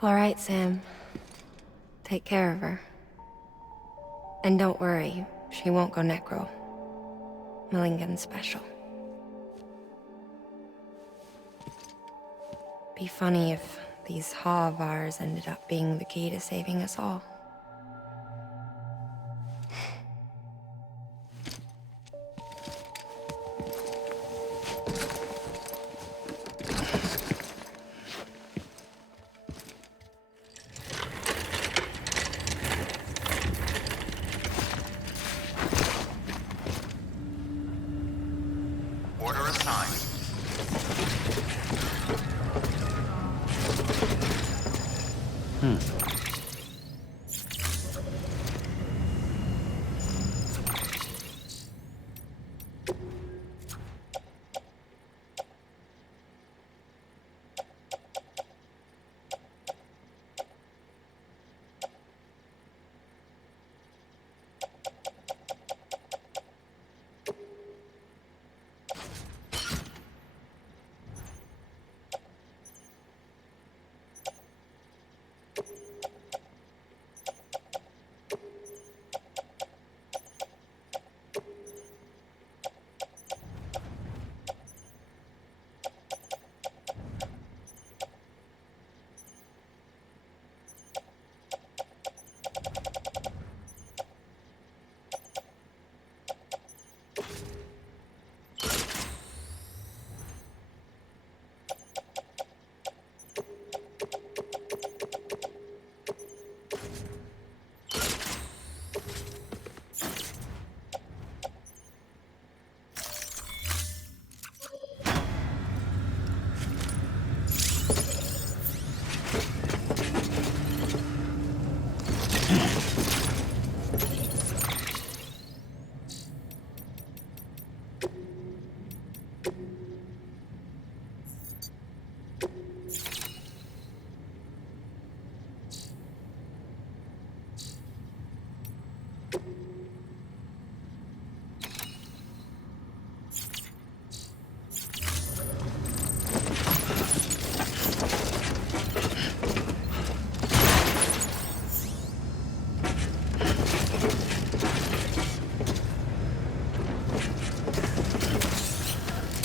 All right, Sam. Take care of her. And don't worry, she won't go necro. Milligan's special. Be funny if these Ha of ours ended up being the key to saving us all. Order assigned.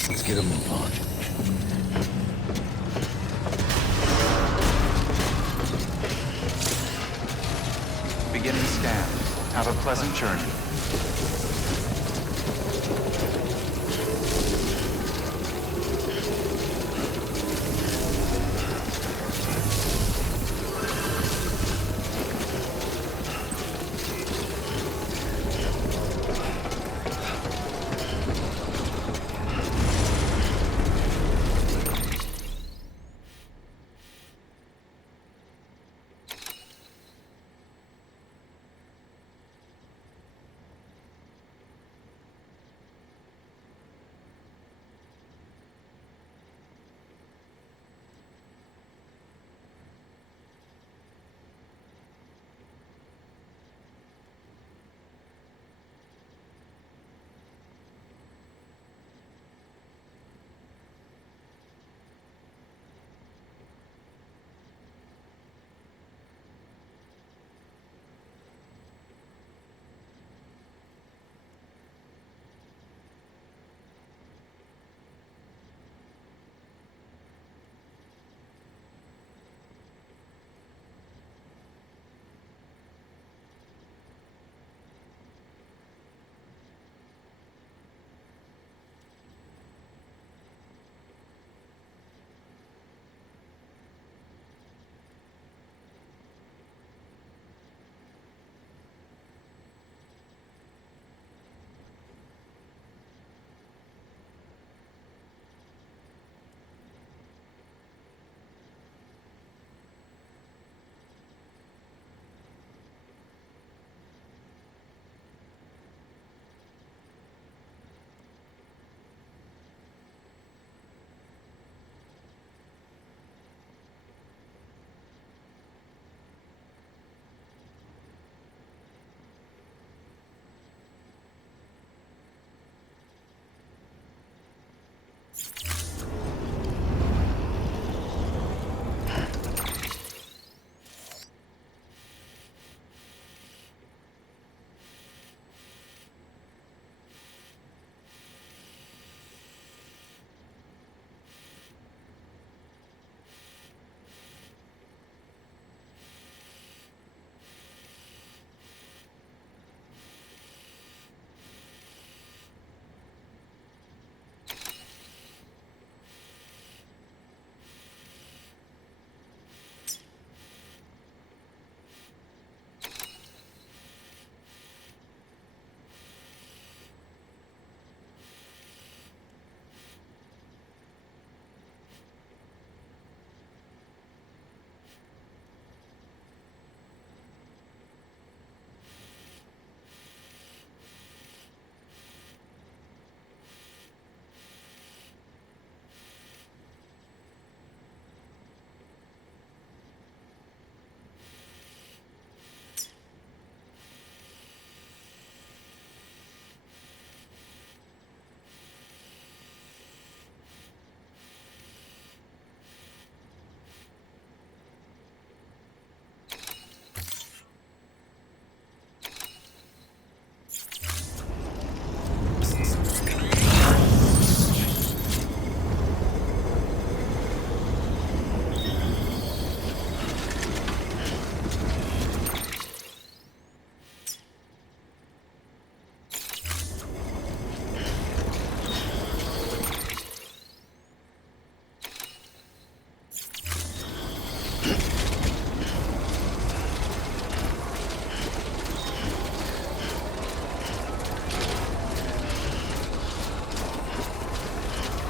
Let's get a move on. Beginning scan. Have a pleasant journey.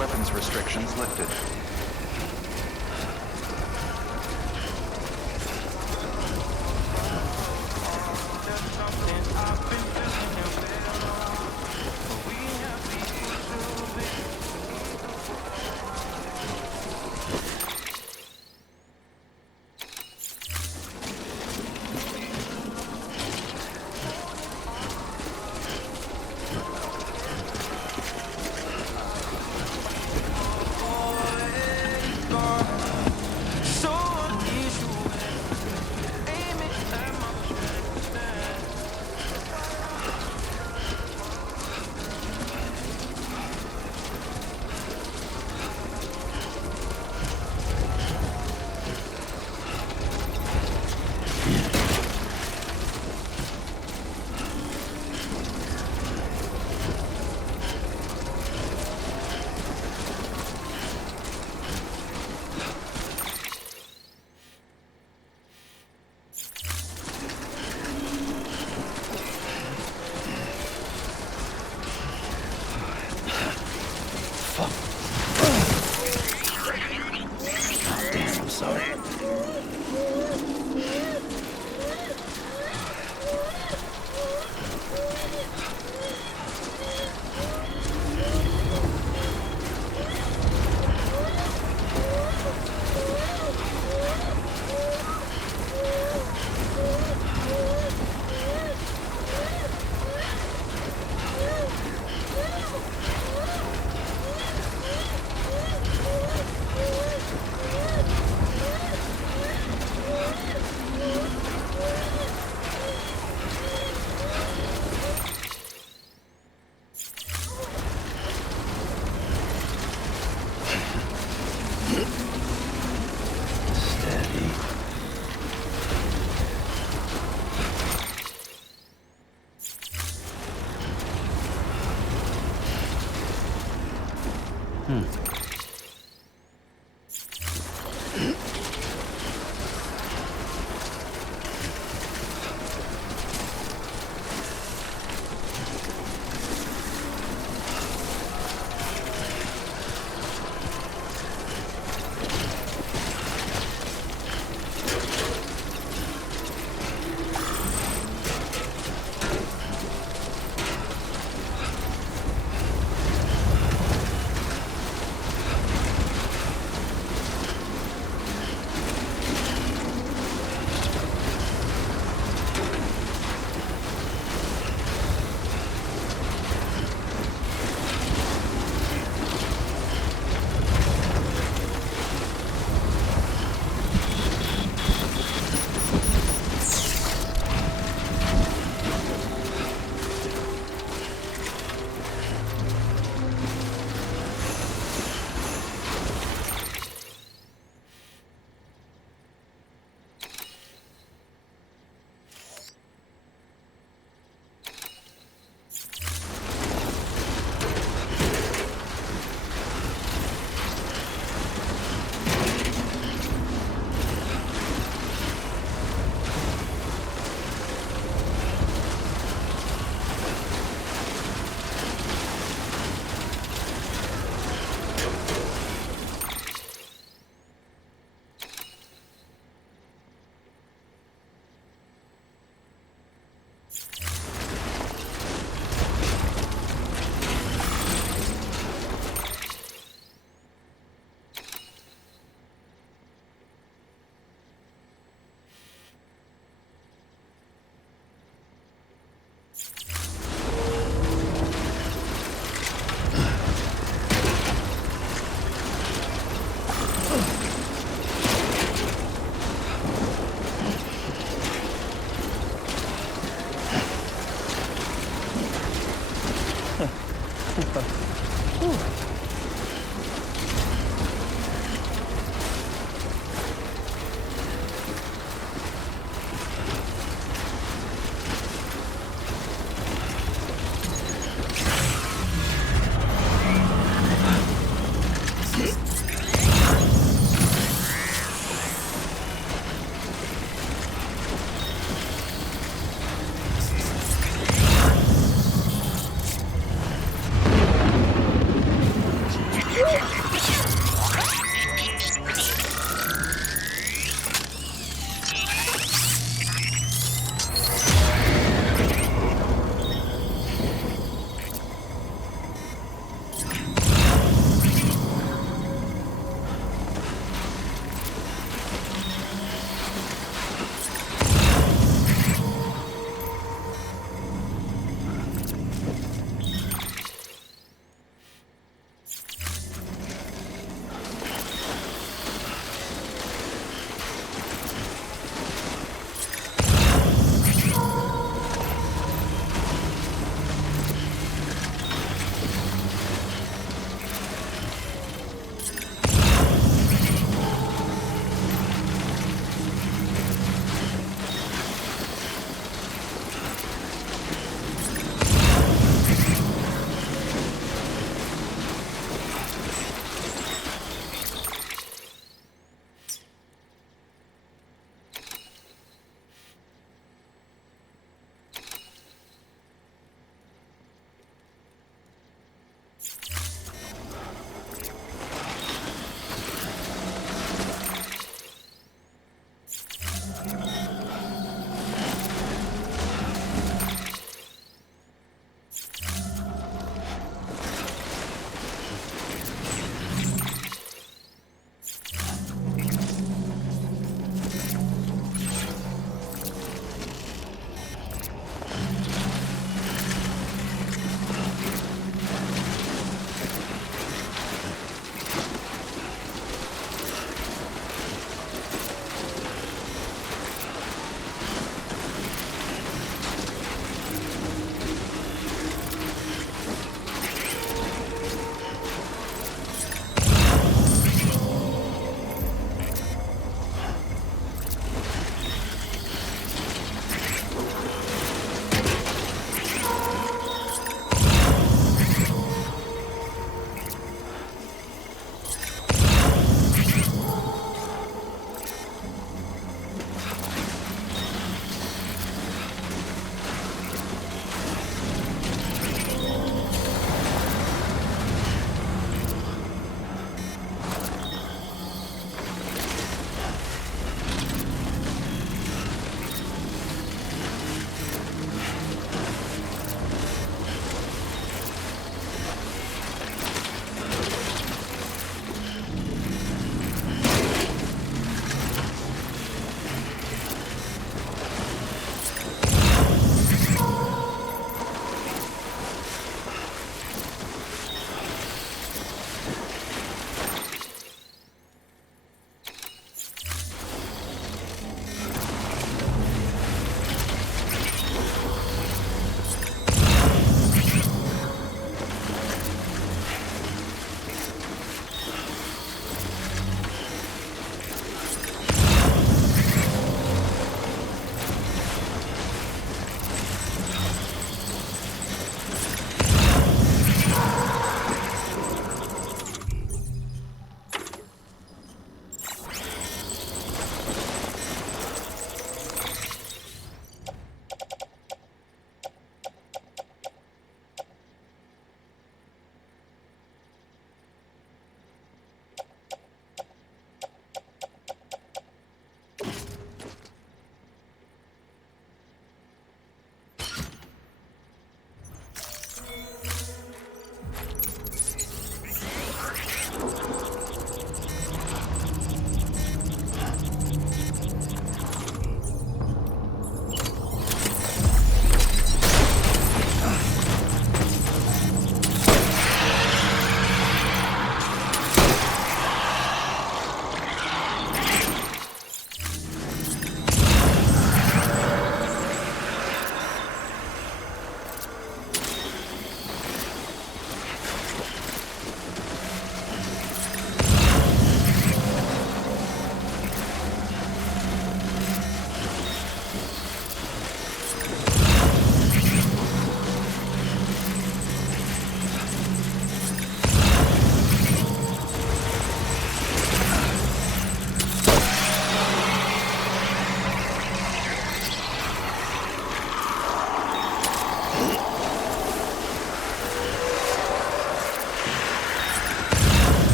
weapons restrictions lifted. Damn, I'm sorry.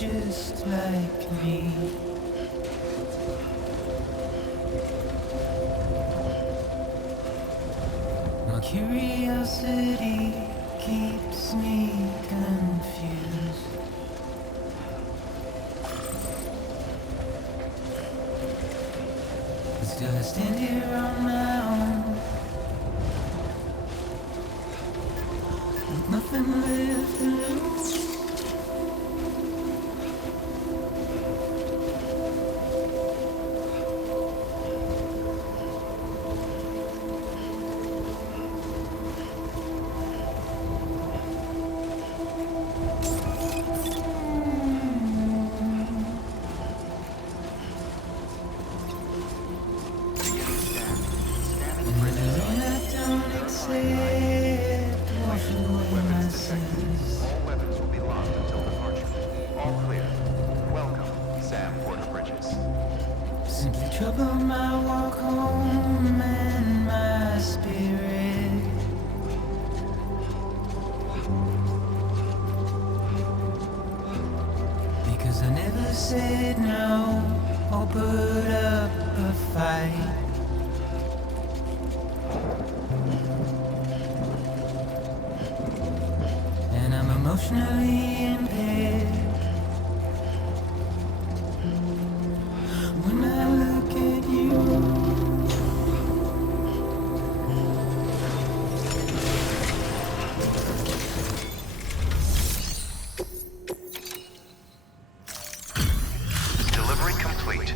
just like me. My curiosity keeps me confused. But still I stand here on my own, with nothing left to lose. Trouble my walk home and my spirit. Because I never said no or put up a fight. And I'm emotionally impaired. When I look at you, Delivery complete.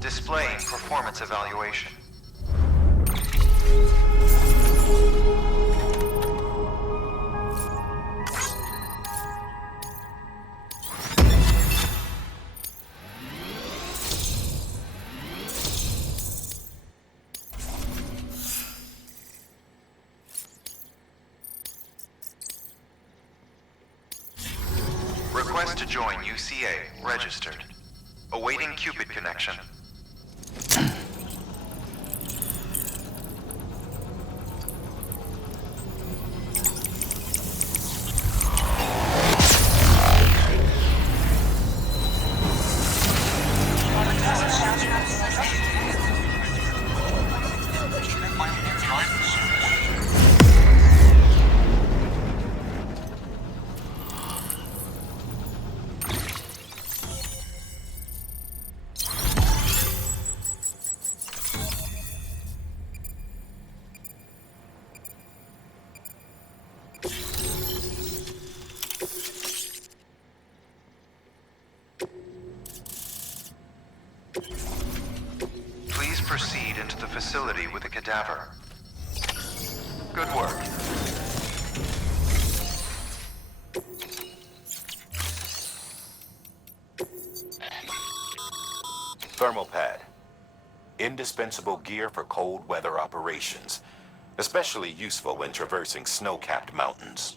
Displaying performance evaluation. Request to join UCA. Registered. Awaiting Cupid connection. Please proceed into the facility with a cadaver. Good work. Thermal pad. Indispensable gear for cold weather operations. Especially useful when traversing snow-capped mountains.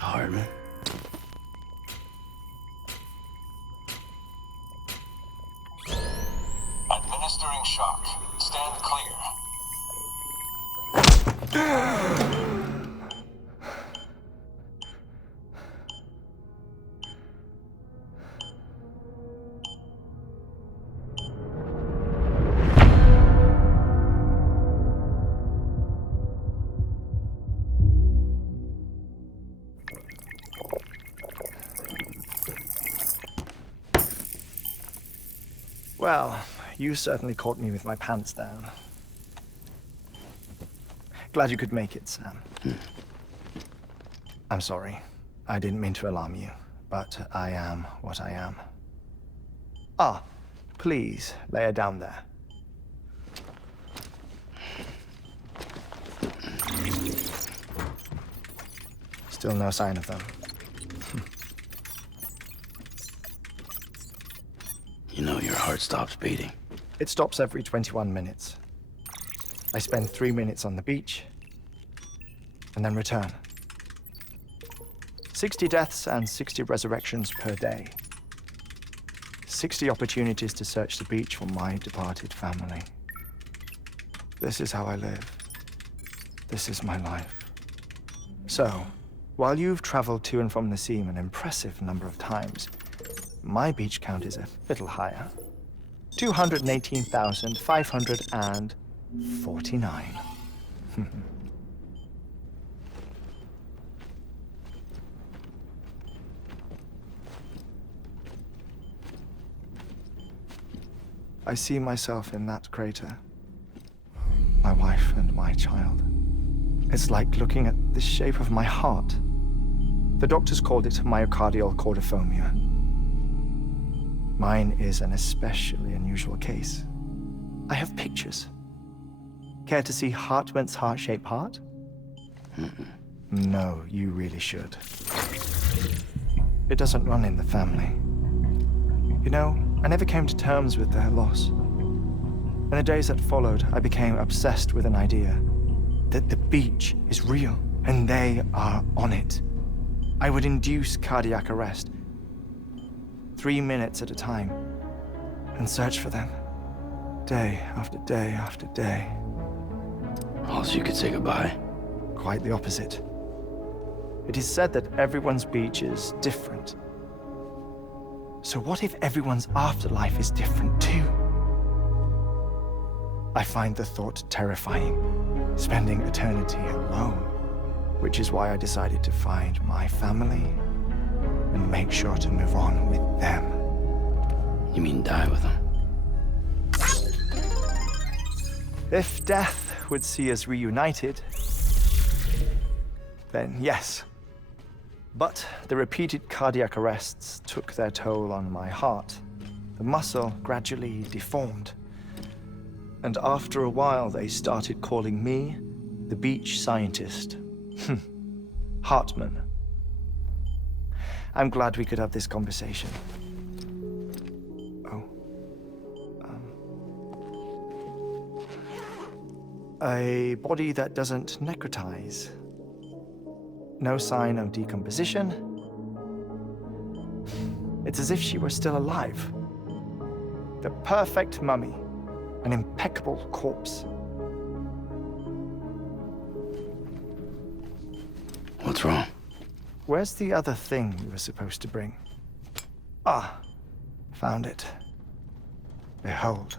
Heartman. Administering shock. Stand clear. Well, you certainly caught me with my pants down. Glad you could make it, Sam. I'm sorry. I didn't mean to alarm you, but I am what I am. Ah, please, lay her down there. Still no sign of them. You know your heart stops beating. It stops every 21 minutes. I spend 3 minutes on the beach, and then return. 60 deaths and 60 resurrections per day. 60 opportunities to search the beach for my departed family. This is how I live. This is my life. So, while you've traveled to and from the sea an impressive number of times, my beach count is a little higher. 218,549. I see myself in that crater. My wife and my child. It's like looking at the shape of my heart. The doctors called it myocardial cordiformia. Mine is an especially unusual case. I have pictures. Care to see Heartman's heart-shaped heart? No, you really should. It doesn't run in the family. You know, I never came to terms with their loss. In the days that followed, I became obsessed with an idea that the beach is real and they are on it. I would induce cardiac arrest, 3 minutes at a time, and search for them, day after day after day. Also, you could say goodbye. Quite the opposite. It is said that everyone's beach is different. So what if everyone's afterlife is different too? I find the thought terrifying, spending eternity alone, which is why I decided to find my family and make sure to move on with them. You mean die with them? If death would see us reunited, then yes. But the repeated cardiac arrests took their toll on my heart. The muscle gradually deformed. And after a while, they started calling me the beach scientist. Heartman. I'm glad we could have this conversation. Oh. A body that doesn't necrotize. No sign of decomposition. It's as if she were still alive. The perfect mummy. An impeccable corpse. What's wrong? Where's the other thing we were supposed to bring? Ah, found it. Behold.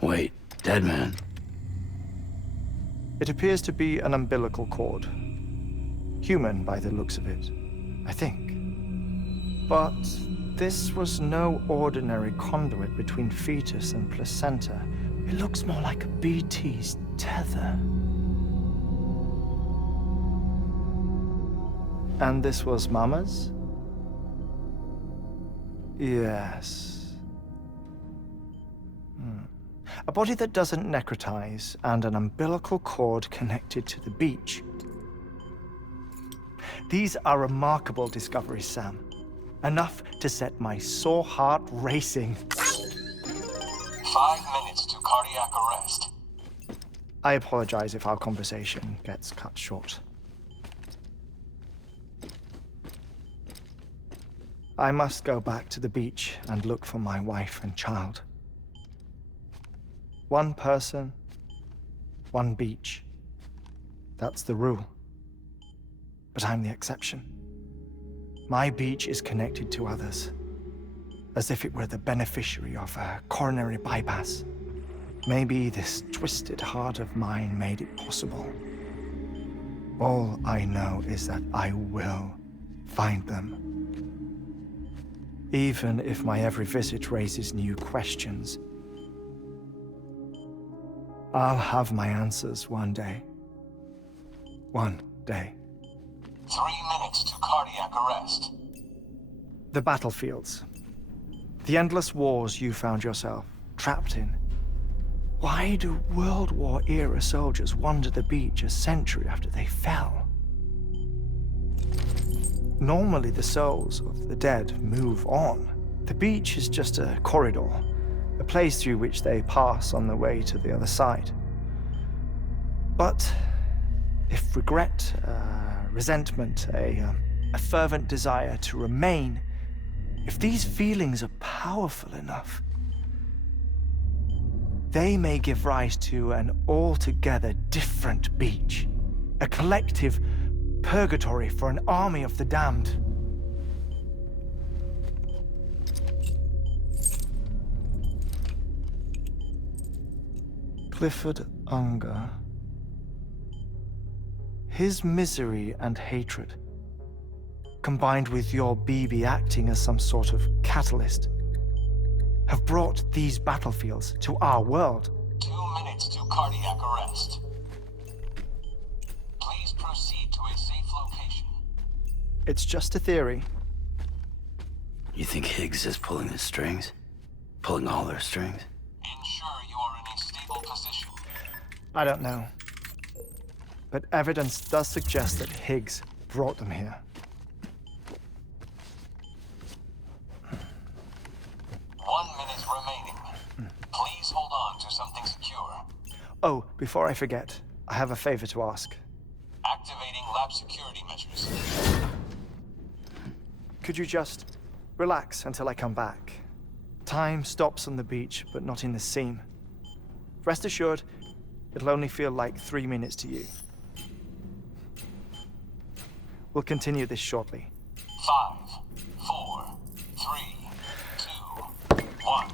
Wait, dead man. It appears to be an umbilical cord. Human by the looks of it, I think. But this was no ordinary conduit between fetus and placenta. It looks more like a BT's tether. And this was Mama's? Yes. A body that doesn't necrotize and an umbilical cord connected to the beach. These are remarkable discoveries, Sam. Enough to set my sore heart racing. 5 minutes to cardiac arrest. I apologize if our conversation gets cut short. I must go back to the beach and look for my wife and child. One person, one beach. That's the rule. But I'm the exception. My beach is connected to others, as if it were the beneficiary of a coronary bypass. Maybe this twisted heart of mine made it possible. All I know is that I will find them. Even if my every visit raises new questions, I'll have my answers one day. One day. 3 minutes to cardiac arrest. The battlefields. The endless wars you found yourself trapped in. Why do World War-era soldiers wander the beach a century after they fell? Normally, the souls of the dead move on. The beach is just a corridor, a place through which they pass on the way to the other side. But if regret, resentment, a fervent desire to remain, if these feelings are powerful enough, they may give rise to an altogether different beach, a collective purgatory for an army of the damned. Clifford Unger. His misery and hatred, combined with your BB acting as some sort of catalyst, have brought these battlefields to our world. 2 minutes to cardiac arrest. Please proceed to a safe location. It's just a theory. You think Higgs is pulling the strings? Pulling all their strings? Ensure you are in a stable position. I don't know. But evidence does suggest that Higgs brought them here. 1 minute remaining. Please hold on to something secure. Oh, before I forget, I have a favor to ask. Activating lab security measures. Could you just relax until I come back? Time stops on the beach, but not in the scene. Rest assured, it'll only feel like 3 minutes to you. We'll continue this shortly. 5, 4, 3, 2, 1.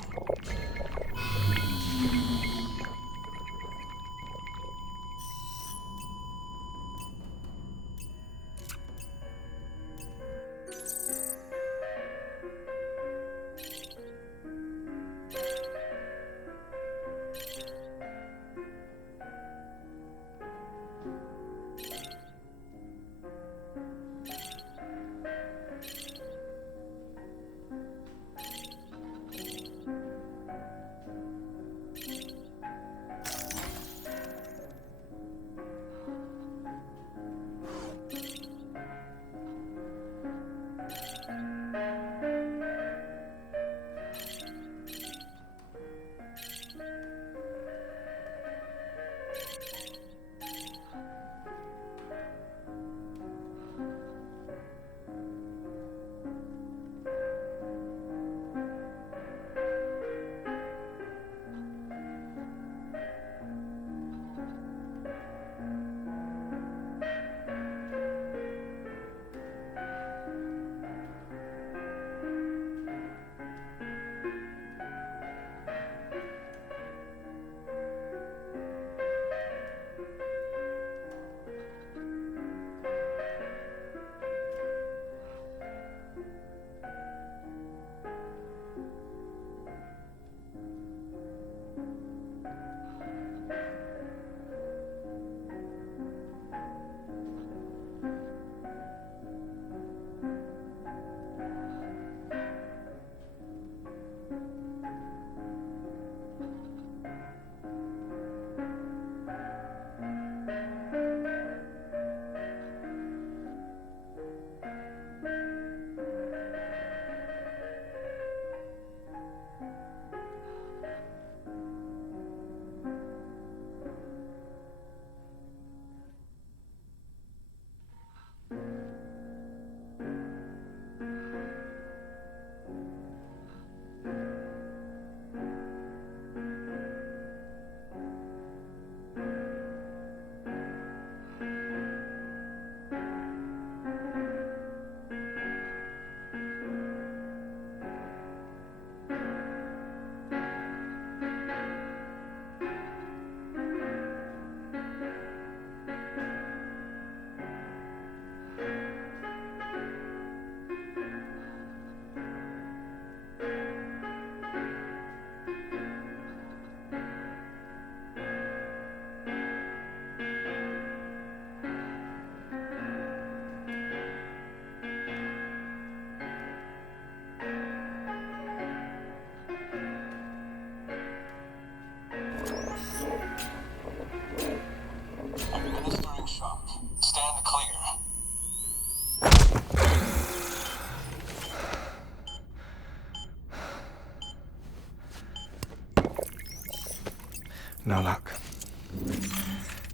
No luck.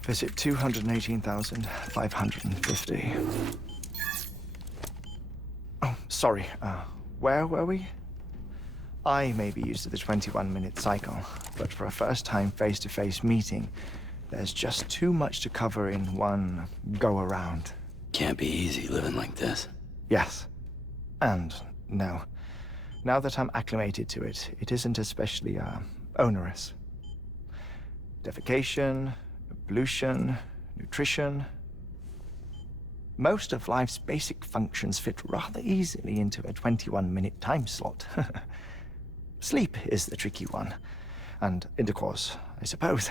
Visit 218,550. Oh, sorry. Where were we? I may be used to the 21-minute cycle, but for a first-time face-to-face meeting, there's just too much to cover in one go-around. Can't be easy living like this. Yes. And no. Now that I'm acclimated to it, it isn't especially, onerous. Defecation, pollution, nutrition. Most of life's basic functions fit rather easily into a 21-minute time slot. Sleep is the tricky one. And intercourse, I suppose.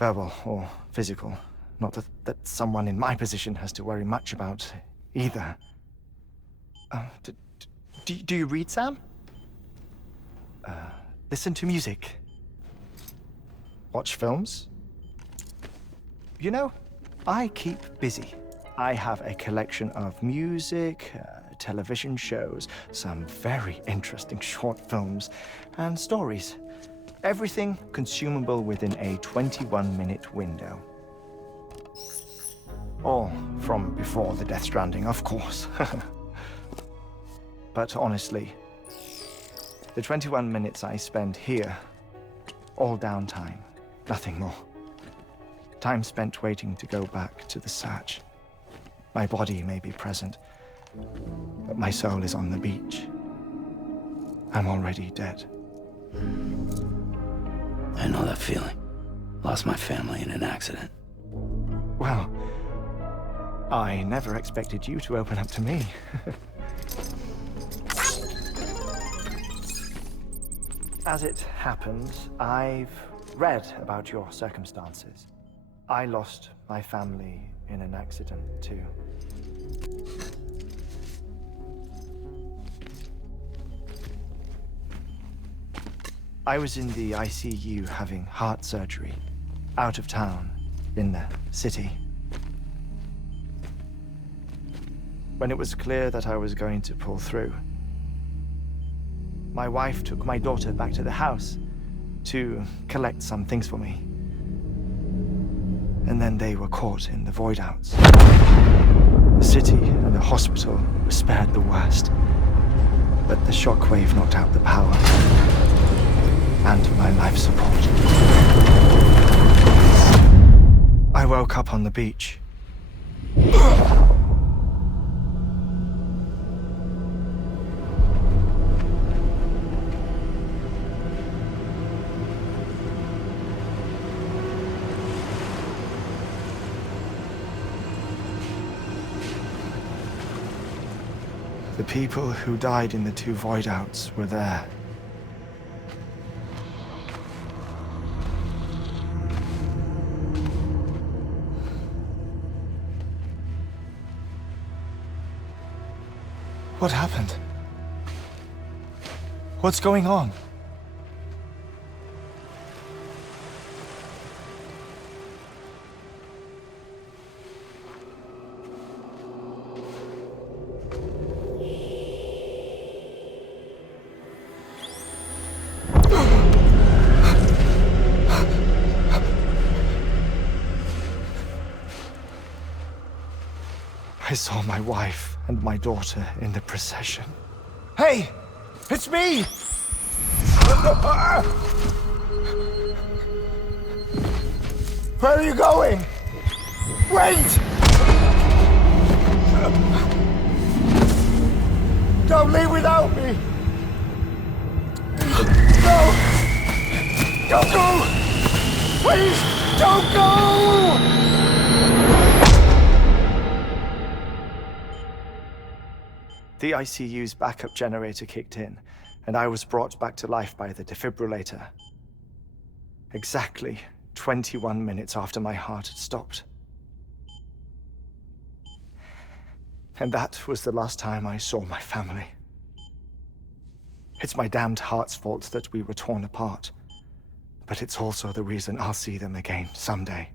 Verbal or physical. Not that someone in my position has to worry much about either. Do you read, Sam? Listen to music. Watch films. You know, I keep busy. I have a collection of music, television shows, some very interesting short films, and stories. Everything consumable within a 21-minute window. All from before the Death Stranding, of course. But honestly, the 21 minutes I spend here, all downtime, nothing more. Time spent waiting to go back to the search. My body may be present, but my soul is on the beach. I'm already dead. I know that feeling. Lost my family in an accident. Well, I never expected you to open up to me. As it happens, I've read about your circumstances. I lost my family in an accident, too. I was in the ICU having heart surgery, out of town, in the city. When it was clear that I was going to pull through, my wife took my daughter back to the house to collect some things for me. And then they were caught in the void outs. The city and the hospital were spared the worst, but the shockwave knocked out the power and my life support. I woke up on the beach. The people who died in the two void outs were there. What happened? What's going on? I saw my wife and my daughter in the procession. Hey! It's me! Where are you going? Wait! Don't leave without me! No! Don't go! Please, don't go! The ICU's backup generator kicked in, and I was brought back to life by the defibrillator. Exactly 21 minutes after my heart had stopped. And that was the last time I saw my family. It's my damned heart's fault that we were torn apart, but it's also the reason I'll see them again someday.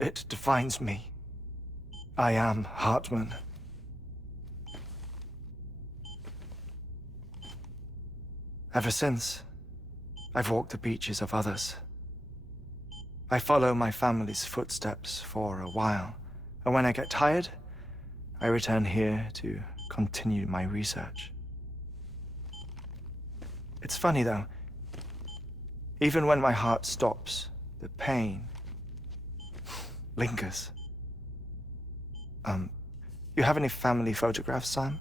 It defines me. I am Heartman. Ever since, I've walked the beaches of others, I follow my family's footsteps for a while, and when I get tired, I return here to continue my research. It's funny though, even when my heart stops, the pain lingers. You have any family photographs, Sam?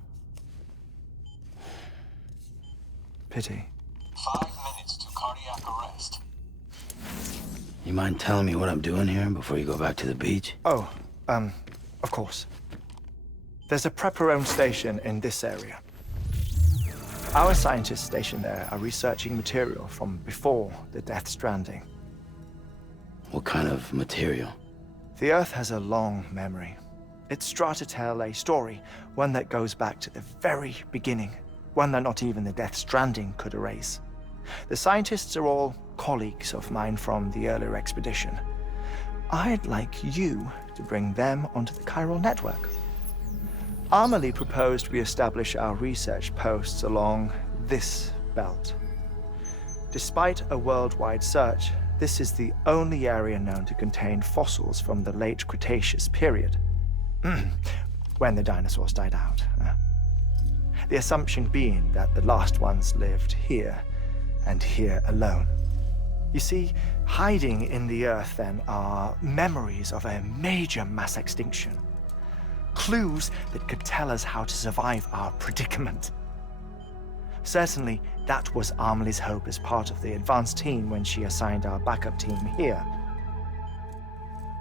Pity. 5 minutes to cardiac arrest. You mind telling me what I'm doing here before you go back to the beach? Oh, of course. There's a Prepper-owned station in this area. Our scientists stationed there are researching material from before the Death Stranding. What kind of material? The Earth has a long memory. It's trying to tell a story, one that goes back to the very beginning, one that not even the Death Stranding could erase. The scientists are all colleagues of mine from the earlier expedition. I'd like you to bring them onto the chiral network. Amelie proposed we establish our research posts along this belt. Despite a worldwide search, this is the only area known to contain fossils from the late Cretaceous period, when the dinosaurs died out. The assumption being that the last ones lived here, and here alone. You see, hiding in the Earth then are memories of a major mass extinction. Clues that could tell us how to survive our predicament. Certainly, that was Amelie's hope as part of the advanced team when she assigned our backup team here.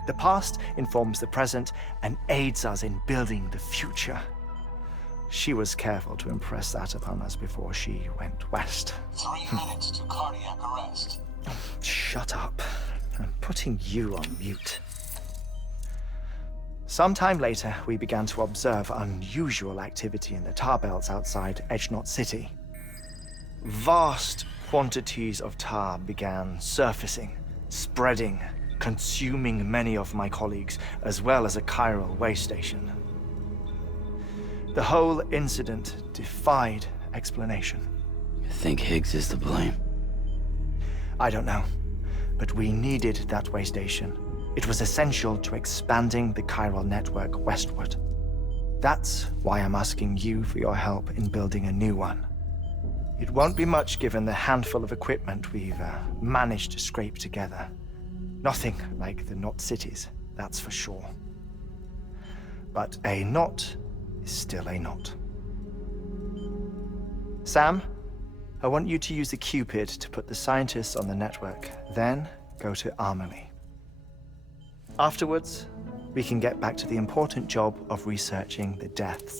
The past informs the present and aids us in building the future. She was careful to impress that upon us before she went west. 3 minutes to cardiac arrest. Shut up. I'm putting you on mute. Sometime later, we began to observe unusual activity in the tar belts outside Edgenot City. Vast quantities of tar began surfacing, spreading, consuming many of my colleagues, as well as a chiral way station. The whole incident defied explanation. You think Higgs is to blame? I don't know, but we needed that way station. It was essential to expanding the chiral network westward. That's why I'm asking you for your help in building a new one. It won't be much given the handful of equipment we've managed to scrape together. Nothing like the knot cities, that's for sure. But a knot is still a knot. Sam, I want you to use the Cupid to put the scientists on the network, then go to Amelie. Afterwards, we can get back to the important job of researching the deaths.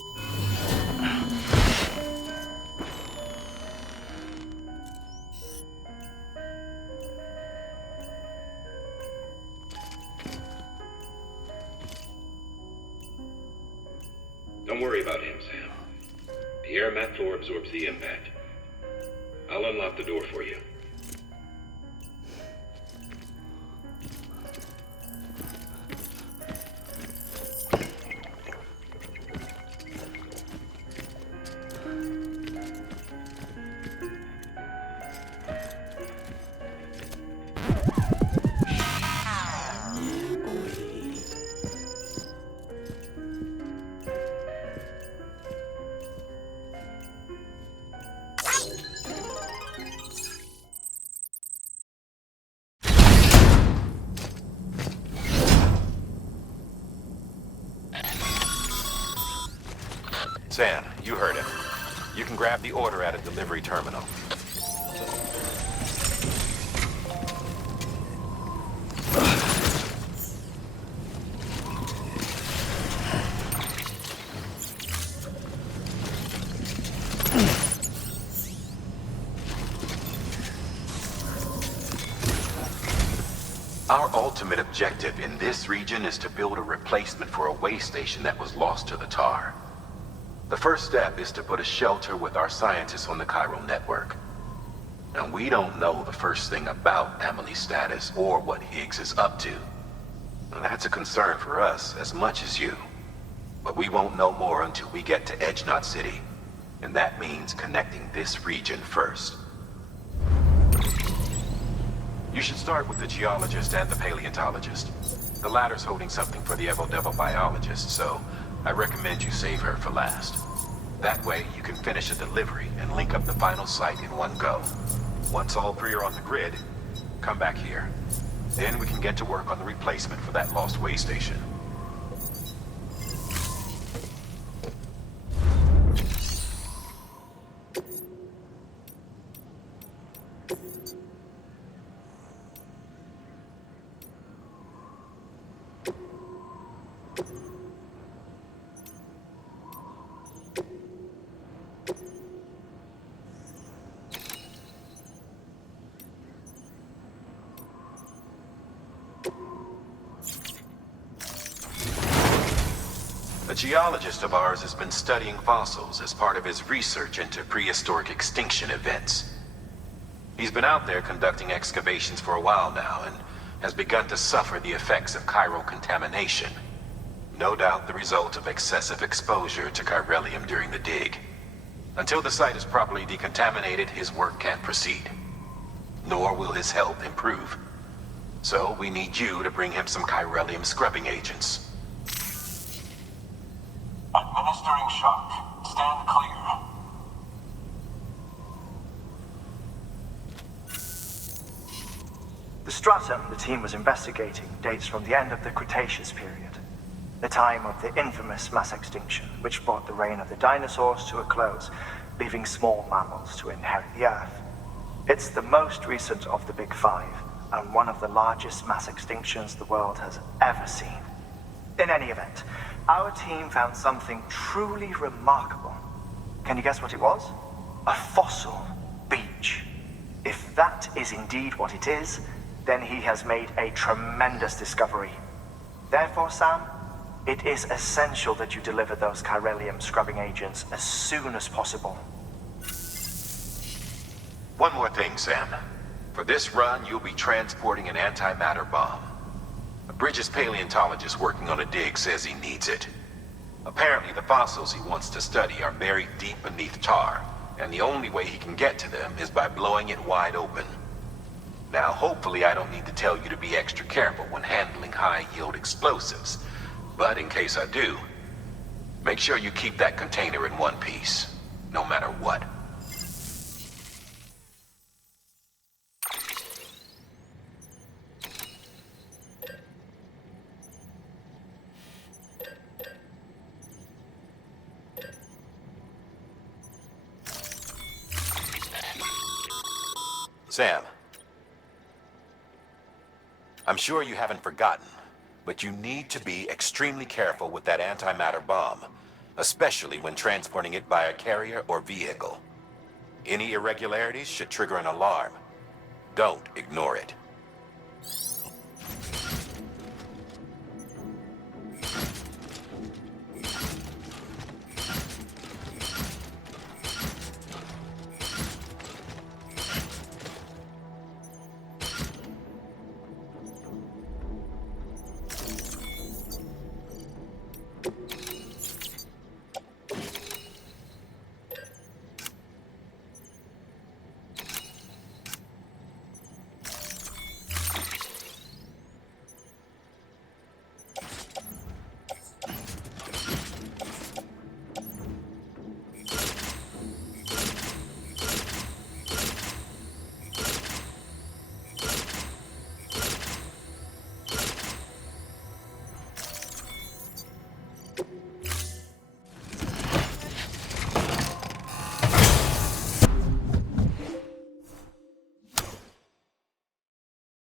Don't worry about him, Sam. The air mat floor absorbs the impact. I'll unlock the door for you. Sam, you heard him. You can grab the order at a delivery terminal. Our ultimate objective in this region is to build a replacement for a way station that was lost to the tar. The first step is to put a shelter with our scientists on the chiral network. Now, we don't know the first thing about Amelie's status or what Higgs is up to. And that's a concern for us as much as you. But we won't know more until we get to Edgenot City. And that means connecting this region first. You should start with the geologist and the paleontologist. The latter's holding something for the Evo-Devo biologist, so I recommend you save her for last. That way, you can finish a delivery and link up the final site in one go. Once all three are on the grid, come back here. Then we can get to work on the replacement for that lost way station. A geologist of ours has been studying fossils as part of his research into prehistoric extinction events. He's been out there conducting excavations for a while now and has begun to suffer the effects of chiral contamination. No doubt the result of excessive exposure to chiralium during the dig. Until the site is properly decontaminated, his work can't proceed. Nor will his health improve. So we need you to bring him some chiralium scrubbing agents. Administering shock. Stand clear. The stratum the team was investigating dates from the end of the Cretaceous period, the time of the infamous mass extinction, which brought the reign of the dinosaurs to a close, leaving small mammals to inherit the Earth. It's the most recent of the Big Five, and one of the largest mass extinctions the world has ever seen. In any event, our team found something truly remarkable. Can you guess what it was? A fossil beach. If that is indeed what it is, then he has made a tremendous discovery. Therefore, Sam, it is essential that you deliver those chiralium scrubbing agents as soon as possible. One more thing, Sam. For this run, you'll be transporting an antimatter bomb. A Bridges paleontologist working on a dig says he needs it. Apparently, the fossils he wants to study are buried deep beneath tar, and the only way he can get to them is by blowing it wide open. Now, hopefully I don't need to tell you to be extra careful when handling high-yield explosives, but in case I do, make sure you keep that container in one piece, no matter what. Sam, I'm sure you haven't forgotten, but you need to be extremely careful with that antimatter bomb, especially when transporting it by a carrier or vehicle. Any irregularities should trigger an alarm. Don't ignore it.